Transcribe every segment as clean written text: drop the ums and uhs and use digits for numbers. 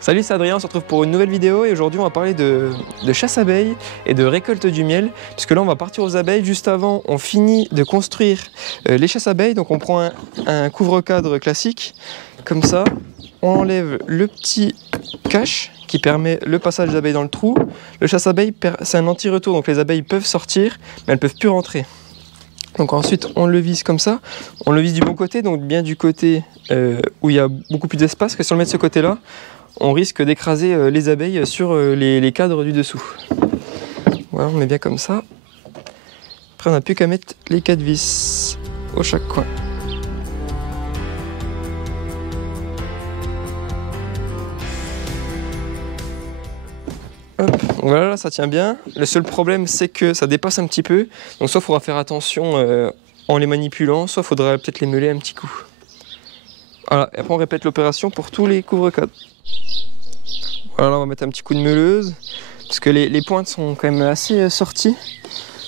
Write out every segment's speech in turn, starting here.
Salut, c'est Adrien, on se retrouve pour une nouvelle vidéo et aujourd'hui on va parler de chasse abeilles et de récolte du miel, puisque là on va partir aux abeilles. Juste avant, on finit de construire les chasses abeilles, donc on prend un couvre-cadre classique, comme ça, on enlève le petit cache qui permet le passage des abeilles dans le trou. Le chasse abeilles, c'est un anti-retour, donc les abeilles peuvent sortir, mais elles ne peuvent plus rentrer. Donc ensuite on le visse comme ça, on le visse du bon côté, donc bien du côté où il y a beaucoup plus d'espace, parce que si on le met de ce côté-là, on risque d'écraser les abeilles sur les cadres du dessous. Voilà, on met bien comme ça. Après, on n'a plus qu'à mettre les 4 vis au chaque coin. Hop, voilà, là, ça tient bien. Le seul problème, c'est que ça dépasse un petit peu. Donc soit il faudra faire attention en les manipulant, soit il faudra peut-être les meuler un petit coup. Voilà, et après on répète l'opération pour tous les couvre-cadres. Voilà, là on va mettre un petit coup de meuleuse, parce que les pointes sont quand même assez sorties,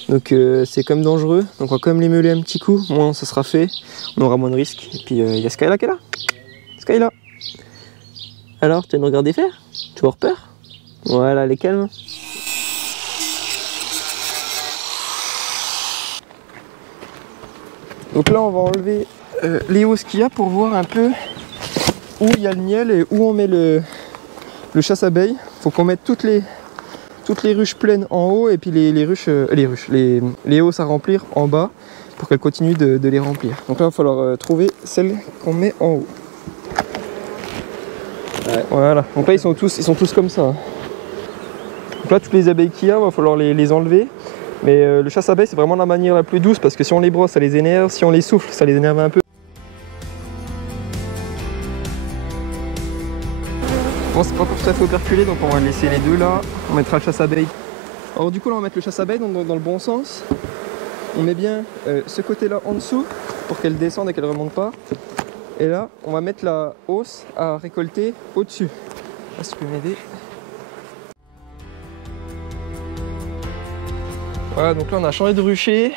donc c'est quand même dangereux, donc on va quand même les meuler un petit coup, moins ça sera fait, on aura moins de risques. Et puis il y a Skyla qui est là. Skyla, alors tu viens de regarder faire? Tu as peur? Voilà, elle est calme. Donc là on va enlever les hausses qu'il y a pour voir un peu où il y a le miel et où on met le chasse abeilles. Il faut qu'on mette toutes les ruches pleines en haut et puis les hausses à remplir en bas pour qu'elles continuent de les remplir. Donc là il va falloir trouver celles qu'on met en haut. Ouais. Voilà, donc là ils sont tous comme ça. Donc là toutes les abeilles qu'il y a, il va falloir les enlever. Mais le chasse abeilles c'est vraiment la manière la plus douce, parce que si on les brosse ça les énerve, si on les souffle ça les énerve un peu. Bon, c'est pas encore tout à fait operculé, donc on va laisser les deux là. On mettra le chasse abeille. Alors du coup là on va mettre le chasse abeille dans le bon sens. On met bien ce côté là en dessous pour qu'elle descende et qu'elle ne remonte pas. Et là on va mettre la hausse à récolter au dessus. Si tu peux m'aider. Voilà, donc là on a changé de rucher.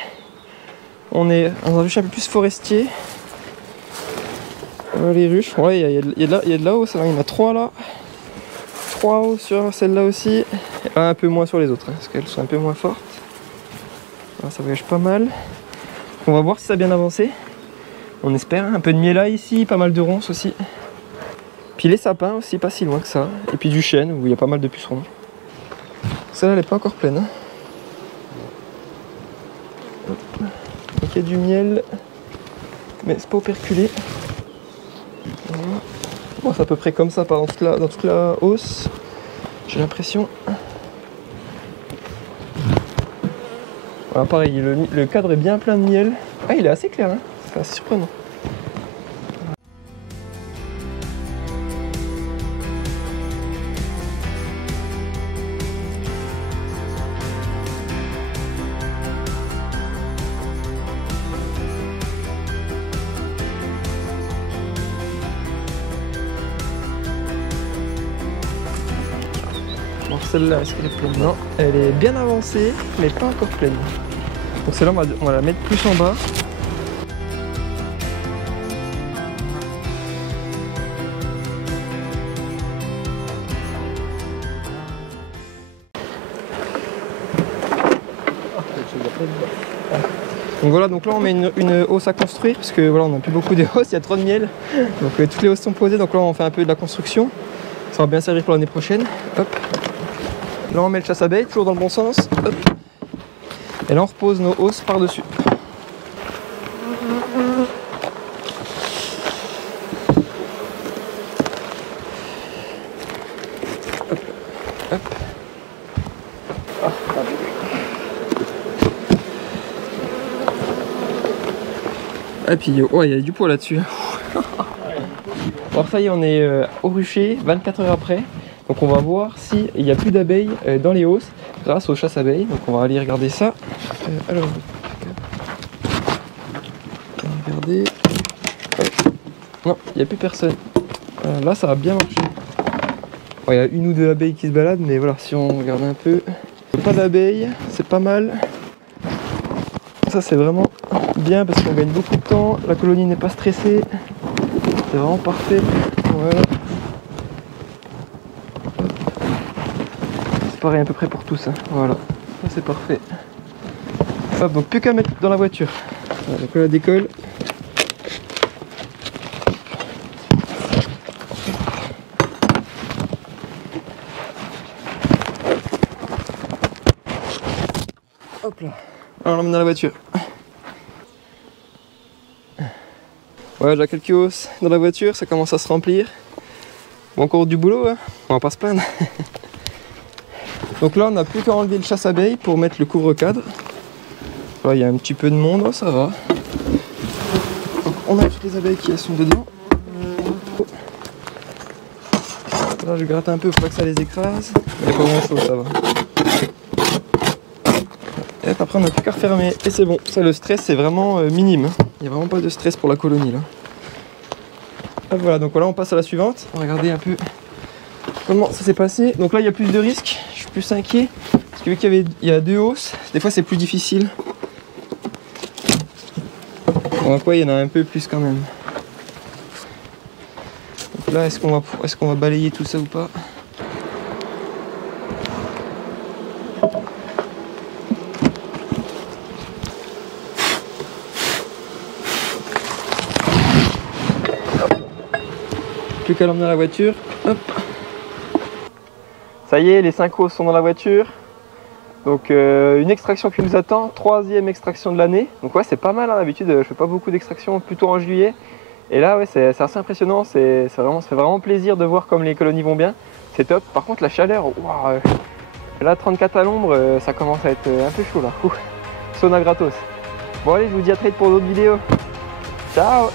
On est dans un rucher un peu plus forestier. Voilà les ruches. Ouais, il y a de la hausse, il y en a 3 là. 3 hauts sur celle-là aussi. Et un peu moins sur les autres, parce qu'elles sont un peu moins fortes. Voilà, ça voyage pas mal. On va voir si ça a bien avancé. On espère. Un peu de miela ici, pas mal de ronces aussi. Puis les sapins aussi, pas si loin que ça. Et puis du chêne où il y a pas mal de pucerons. Celle-là elle n'est pas encore pleine. Hop. Donc il y a du miel, mais c'est pas operculé. Voilà. Bon, c'est à peu près comme ça dans toute la hausse, j'ai l'impression. Voilà, pareil, le cadre est bien plein de miel. Ah, il est assez clair, hein, c'est assez surprenant. Alors celle-là, est-ce qu'elle est pleine? Non, elle est bien avancée, mais pas encore pleine. Donc celle-là, on va la mettre plus en bas. Donc voilà, donc là on met une hausse à construire, parce que voilà, on n'a plus beaucoup de hausses, il y a trop de miel. Donc toutes les hausses sont posées, donc là on fait un peu de la construction. Ça va bien servir pour l'année prochaine. Hop. Là on met le chasse abeille, toujours dans le bon sens. Hop. Et là on repose nos hausses par-dessus. Hop. Hop. Ah. Et puis ouais, il y a du poids là-dessus. Alors ça y est, on est au rucher 24 heures après. Donc on va voir s'il n'y a plus d'abeilles dans les hausses grâce au chasse abeilles. Donc on va aller regarder ça. Alors, regardez. Non, il n'y a plus personne. Là ça a bien marché. Il y a une ou deux abeilles qui se baladent, mais voilà, si on regarde un peu, pas d'abeilles, c'est pas mal. Ça c'est vraiment bien parce qu'on gagne beaucoup de temps, la colonie n'est pas stressée, c'est vraiment parfait. Voilà. c'est pareil à peu près pour tous. Hein. Voilà, ça c'est parfait. Hop, donc plus qu'à mettre dans la voiture. Voilà, donc là, elle décolle. Hop là. Alors, on l'emmène dans la voiture. Ouais, j'ai quelques hausses dans la voiture, ça commence à se remplir. Bon, encore du boulot, hein. On va pas se plaindre. Donc là, on n'a plus qu'à enlever le chasse-abeille pour mettre le couvre-cadre. Là, il y a un petit peu de monde, oh, ça va. Donc, on a toutes les abeilles qui sont dedans. Là, je gratte un peu pour pas que ça les écrase. Il n'y a pas grand chose, ça va. Et après, on n'a plus qu'à refermer. Et c'est bon. Ça, le stress, c'est vraiment minime. Il n'y a vraiment pas de stress pour la colonie, là. Hop, voilà, donc voilà, on passe à la suivante. On va regarder un peu comment ça s'est passé. Donc là, il y a plus de risques. Je suis plus inquiet. Parce que vu qu'il y a 2 hausses, des fois, c'est plus difficile. Bon, quoi, il y en a un peu plus quand même. Donc là, est-ce qu'on va balayer tout ça ou pas? Plus qu'à l'emmener dans la voiture. Hop. Ça y est, les 5 hausses sont dans la voiture. Donc une extraction qui nous attend, 3e extraction de l'année. Donc ouais, c'est pas mal, hein. D'habitude je fais pas beaucoup d'extractions, plutôt en juillet. Et là ouais, c'est assez impressionnant, ça fait vraiment plaisir de voir comme les colonies vont bien. C'est top. Par contre la chaleur, wow, là 34 à l'ombre, ça commence à être un peu chaud là. Sauna gratos. Bon allez, je vous dis à très vite pour d'autres vidéos. Ciao.